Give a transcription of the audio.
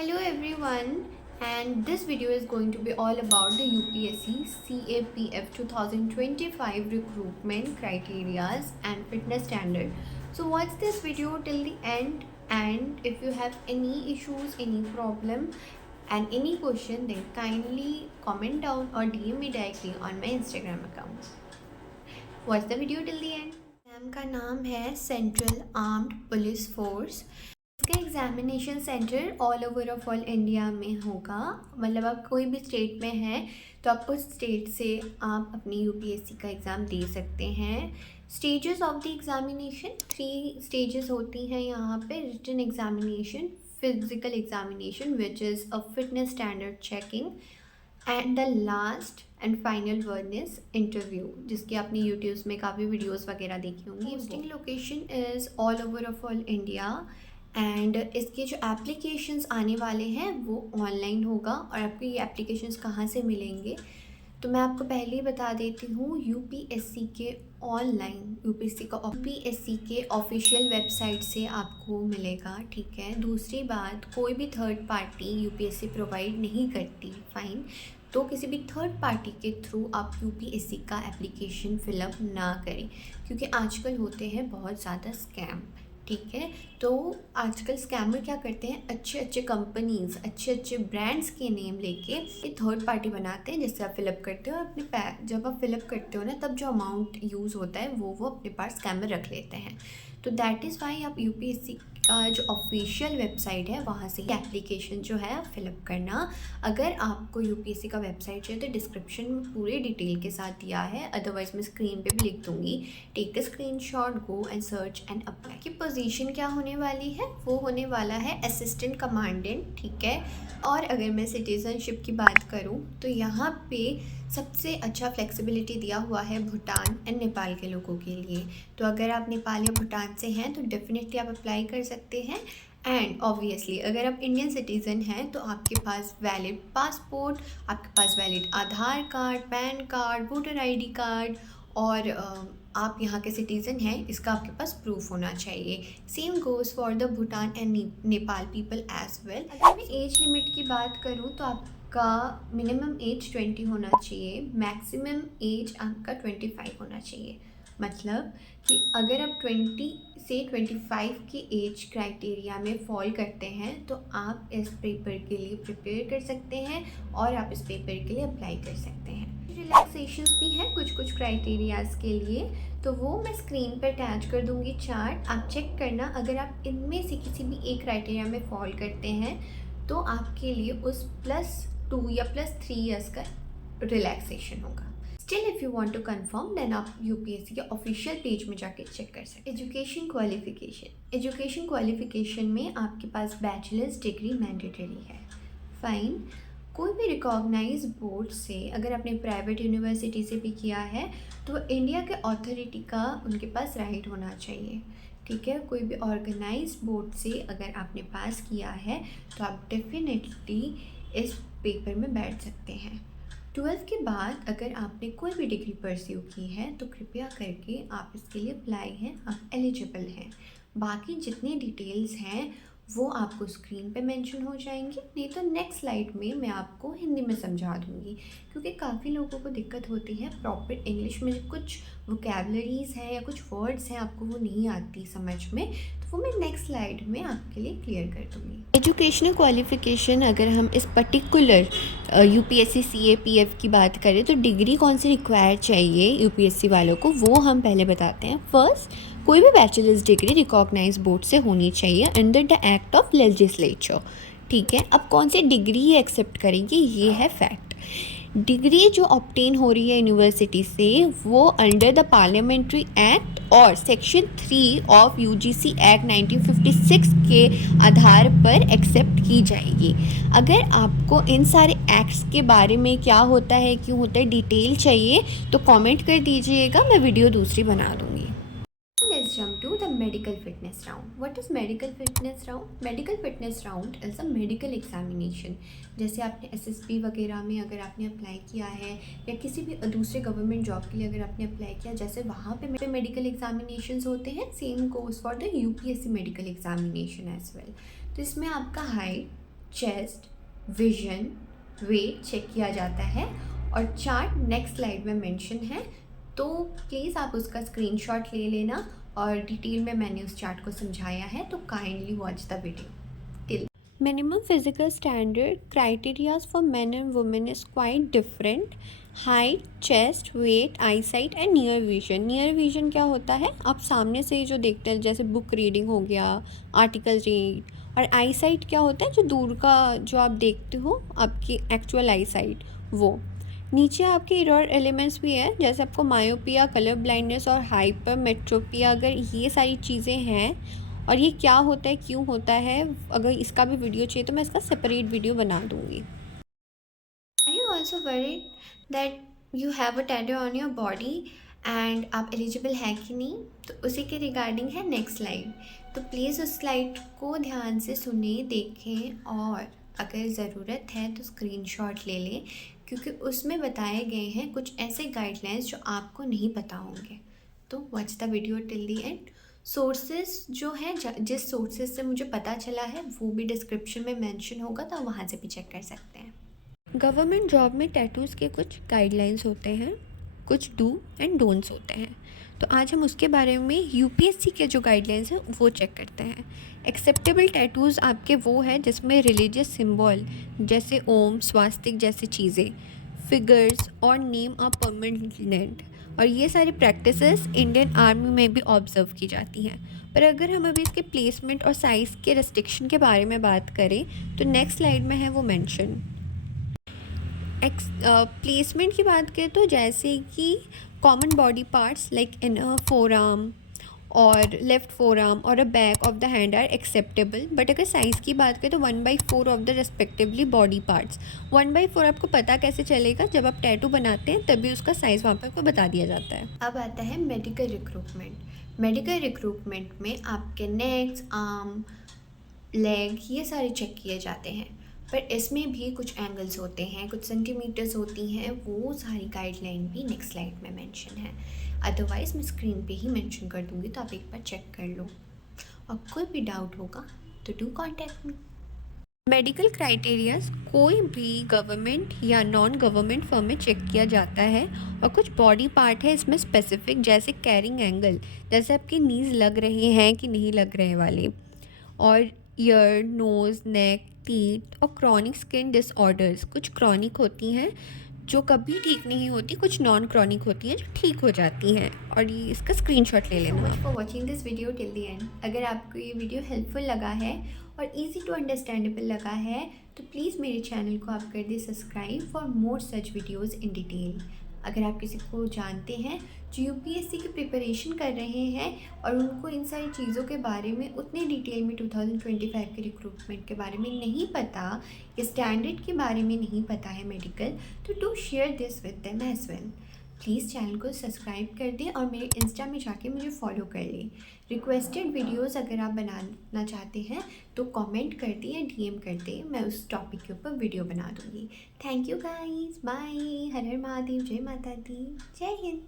Hello everyone, and this video is going to be all about the UPSC CAPF 2025 recruitment criteria and fitness standard. So watch this video till the end, and if you have any issues, any problem and any question, then kindly comment down or DM me directly on my Instagram account. Watch the video till the end. Exam का नाम है central armed police force. इसका examination centre all over of all India में होगा, मतलब आप कोई भी स्टेट में हैं तो आप उस स्टेट से आप अपनी यूपीएससी का एग्ज़ाम दे सकते हैं। Stages of the examination 3 stages होती हैं यहाँ पे। Written examination, physical examination which is a fitness standard checking, and the last and final one is interview, जिसकी आपने यूट्यूब में काफ़ी वीडियोस वगैरह देखी होंगी। Posting location is all over of all India, and इसके जो एप्लीकेशंस आने वाले हैं वो ऑनलाइन होगा। और आपको ये एप्लीकेशंस कहाँ से मिलेंगे तो मैं आपको पहले ही बता देती हूँ, यूपीएससी के ऑनलाइन यूपीएससी के ऑफिशियल वेबसाइट से आपको मिलेगा, ठीक है। दूसरी बात, कोई भी थर्ड पार्टी यूपीएससी प्रोवाइड नहीं करती, फाइन। तो किसी भी थर्ड पार्टी के थ्रू आप यूपीएससी का एप्लीकेशन फिलअप ना करें, क्योंकि आजकल होते हैं बहुत ज़्यादा स्कैम, ठीक है। तो आजकल स्कैमर क्या करते हैं, अच्छे अच्छे कंपनीज, अच्छे अच्छे ब्रांड्स के नेम लेके ये थर्ड पार्टी बनाते हैं, जिससे आप फिलअप करते हो। अपने जब आप फिलअप करते हो ना, तब जो अमाउंट यूज़ होता है वो अपने पास स्कैमर रख लेते हैं। तो दैट इज़ वाई आप यूपीएससी का जो ऑफिशियल वेबसाइट है वहाँ से ही एप्लीकेशन जो है फिलअप करना। अगर आपको यूपीएससी का वेबसाइट चाहिए तो डिस्क्रिप्शन में पूरे डिटेल के साथ दिया है, अदरवाइज मैं स्क्रीन पे भी लिख दूँगी। Take a screenshot, go and search and apply. की पोजीशन क्या होने वाली है, वो होने वाला है असिस्टेंट कमांडेंट, ठीक है। और अगर मैं सिटीज़नशिप की बात करूँ तो यहाँ पे सबसे अच्छा फ्लेक्सिबिलिटी दिया हुआ है भूटान एंड नेपाल के लोगों के लिए। तो अगर आप नेपाल या भूटान से हैं तो डेफिनेटली आप अप्लाई कर सकते हैं। एंड ऑब्वियसली अगर आप इंडियन सिटीज़न हैं तो आपके पास वैलिड पासपोर्ट, आपके पास valid Aadhaar card, PAN card, voter ID card, और आप यहाँ के सिटीज़न हैं इसका आपके पास प्रूफ होना चाहिए। Same goes for the Bhutan and Nepal people as well. अगर मैं एज लिमिट की बात करूँ तो आपका मिनिमम एज 20 होना चाहिए, मैक्सिमम एज आपका 25 होना चाहिए। मतलब कि अगर आप 20 से 25 के एज क्राइटेरिया में फॉल करते हैं तो आप इस पेपर के लिए प्रिपेयर कर सकते हैं और आप इस पेपर के लिए अप्लाई कर सकते हैं। रिलैक्सेशंस भी हैं कुछ कुछ क्राइटेरियाज़ के लिए, तो वो मैं स्क्रीन पर अटैच कर दूंगी चार्ट, आप चेक करना। अगर आप इनमें से किसी भी एक क्राइटेरिया में फॉल करते हैं तो आपके लिए उस +2 या +3 ईयर्स का रिलैक्सेशन होगा। Still if you want to confirm then आप यूपीएससी के ऑफिशियल पेज में जाके चेक कर सकते हैं। एजुकेशन क्वालिफिकेशन में आपके पास बैचलर्स डिग्री मैंडेटरी है, फाइन। कोई भी रिकॉग्नाइज बोर्ड से, अगर आपने प्राइवेट यूनिवर्सिटी से भी किया है तो इंडिया के अथॉरिटी का उनके पास राइट होना चाहिए, ठीक है। कोई भी ऑर्गेनाइज बोर्ड से अगर आपने पास किया है तो आप डेफिनेटली इस पेपर में बैठ सकते हैं। 12th के बाद अगर आपने कोई भी डिग्री परस्यू की है तो कृपया करके आप इसके लिए अप्लाई हैं, आप एलिजिबल हैं। बाकी जितनी डिटेल्स हैं वो आपको स्क्रीन पे मेंशन हो जाएंगी, नहीं तो नेक्स्ट स्लाइड में मैं आपको हिंदी में समझा दूँगी, क्योंकि काफ़ी लोगों को दिक्कत होती है प्रॉपर इंग्लिश में, कुछ वोकेबलरीज़ हैं या कुछ वर्ड्स हैं आपको वो नहीं आती समझ में, तो वो मैं नेक्स्ट स्लाइड में आपके लिए क्लियर कर दूँगी। एजुकेशनल क्वालिफिकेशन, अगर हम इस पर्टिकुलर यूपीएससी सीएपीएफ की बात करें तो डिग्री कौन सी रिक्वायर चाहिए यूपीएससी वालों को, वो हम पहले बताते हैं। फर्स्ट, कोई भी बैचलर्स डिग्री रिकॉग्नाइज बोर्ड से होनी चाहिए under the act of legislature, ठीक है। अब कौन सी डिग्री एक्सेप्ट करेंगे, ये है फैक्ट। डिग्री जो ऑब्टेन हो रही है यूनिवर्सिटी से वो अंडर द पार्लियामेंट्री एक्ट और सेक्शन 3 ऑफ यूजीसी एक्ट 1956 के आधार पर एक्सेप्ट की जाएगी। अगर आपको इन सारे एक्ट्स के बारे में क्या होता है, क्यों होता है, डिटेल चाहिए तो कमेंट कर दीजिएगा, मैं वीडियो दूसरी बना दूँगी। Let's jump to the medical fitness round. What is medical fitness round? Medical fitness round is a medical examination. जैसे आपने एसएसबी वगैरह में अगर आपने अप्लाई किया है या किसी भी दूसरे गवर्नमेंट जॉब के लिए अगर आपने अप्लाई किया, जैसे वहाँ पे मेडिकल एग्जामिनेशंस होते हैं, same goes for the UPSC medical examination as well. तो इसमें आपका height, chest, vision, weight check किया जाता है और चार्ट नेक्स्ट स्लाइड में मेंशन है, तो प्लीज़ आप उसका स्क्रीनशॉट ले लेना और डिटेल में मैंने उस चार्ट को समझाया है, तो kindly watch the video till. Minimum physical standard criteria for men and women is quite different. Height, chest, weight, eyesight and near vision. Near vision क्या होता है, आप सामने से जो देखते हैं, जैसे बुक रीडिंग हो गया, आर्टिकल रीड। और आई साइट क्या होता है, जो दूर का जो आप देखते हो, आपकी एक्चुअल आई साइट वो। नीचे आपके इरर एलिमेंट्स भी है, जैसे आपको मायोपिया, कलर ब्लाइंडनेस और हाइपरमेट्रोपिया। अगर ये सारी चीज़ें हैं और ये क्या होता है, क्यों होता है, अगर इसका भी वीडियो चाहिए तो मैं इसका सेपरेट वीडियो बना दूँगी। Are you also worried that you have a tattoo on your body and आप एलिजिबल है कि नहीं, तो उसी के रिगार्डिंग है नेक्स्ट स्लाइड। तो प्लीज़ उस स्लाइड को ध्यान से सुने, देखें और अगर ज़रूरत है तो स्क्रीनशॉट ले लें, क्योंकि उसमें बताए गए हैं कुछ ऐसे गाइडलाइंस जो आपको नहीं पता होंगे। तो watch the video till the and. Sources जो है, जिस सोर्सेज से मुझे पता चला है वो भी डिस्क्रिप्शन में मेंशन होगा, तो वहाँ से भी चेक कर सकते हैं। गवर्नमेंट जॉब में टैटूज़ के कुछ गाइडलाइंस होते हैं, कुछ डू एंड डोंट्स होते हैं। तो आज हम उसके बारे में यूपीएससी के जो गाइडलाइंस हैं वो चेक करते हैं। एक्सेप्टेबल टैटूज़ आपके वो है जिसमें रिलीजियस सिंबल जैसे ओम, स्वास्तिक जैसी चीज़ें, फिगर्स और नेम आर परमानेंट। और ये सारी प्रैक्टिसेस इंडियन आर्मी में भी ऑब्जर्व की जाती हैं। पर अगर हम अभी इसके प्लेसमेंट और साइज़ के रेस्ट्रिक्शन के बारे में बात करें तो नेक्स्ट स्लाइड में है वो मेंशन। प्लेसमेंट की बात करें तो जैसे कि common body parts like inner forearm और लेफ़्ट फोर आर्म और a back of the hand are acceptable. But अगर साइज़ की बात करें तो 1/4 of the respectively body parts. 1/4 आपको पता कैसे चलेगा, जब आप टैटू बनाते हैं तभी उसका साइज़ वहाँ पर आपको बता दिया जाता है। अब आता है मेडिकल रिक्रूटमेंट। मेडिकल रिक्रूटमेंट में आपके नेक्स, आर्म, लेग ये सारे चेक किए जाते हैं, पर इसमें भी कुछ एंगल्स होते हैं, कुछ सेंटीमीटर्स होती हैं, वो सारी गाइडलाइन भी नेक्स्ट स्लाइड में मेंशन है। अदरवाइज़ मैं स्क्रीन पे ही मेंशन कर दूँगी, तो आप एक बार चेक कर लो और कोई भी डाउट होगा तो do contact me. Medical criterias कोई भी गवर्नमेंट या नॉन गवर्नमेंट फर्म में चेक किया जाता है, और कुछ बॉडी पार्ट है इसमें स्पेसिफिक, जैसे कैरिंग एंगल, जैसे आपके नीज लग रहे हैं कि नहीं लग रहे वाले, और ईयर, नोज़, नेक, टीथ और क्रॉनिक स्किन डिसऑर्डर्स। कुछ क्रॉनिक होती हैं जो कभी ठीक नहीं होती, कुछ नॉन क्रॉनिक होती हैं जो ठीक हो जाती हैं, और ये इसका स्क्रीनशॉट ले लेना। Much for watching this video till the end. अगर आपको ये वीडियो हेल्पफुल लगा है और इजी टू अंडरस्टैंडेबल लगा है तो प्लीज़ मेरे चैनल को आप कर दे subscribe for more such videos in detail. अगर आप किसी को जानते हैं जो यूपीएससी की प्रिपरेशन कर रहे हैं और उनको इन सारी चीज़ों के बारे में उतने डिटेल में 2025 के रिक्रूटमेंट के बारे में नहीं पता, या स्टैंडर्ड के बारे में नहीं पता है मेडिकल, तो do share this with them as well. Please channel को सब्सक्राइब कर दें और मेरे इंस्टा में जाके मुझे फॉलो कर लें। रिक्वेस्टेड वीडियोस अगर आप बनाना चाहते हैं तो कमेंट कर दें या डीएम कर दें, मैं उस टॉपिक के ऊपर वीडियो बना दूँगी। Thank you guys, bye. हर हर महादेव, जय माता दी, जय हिंद।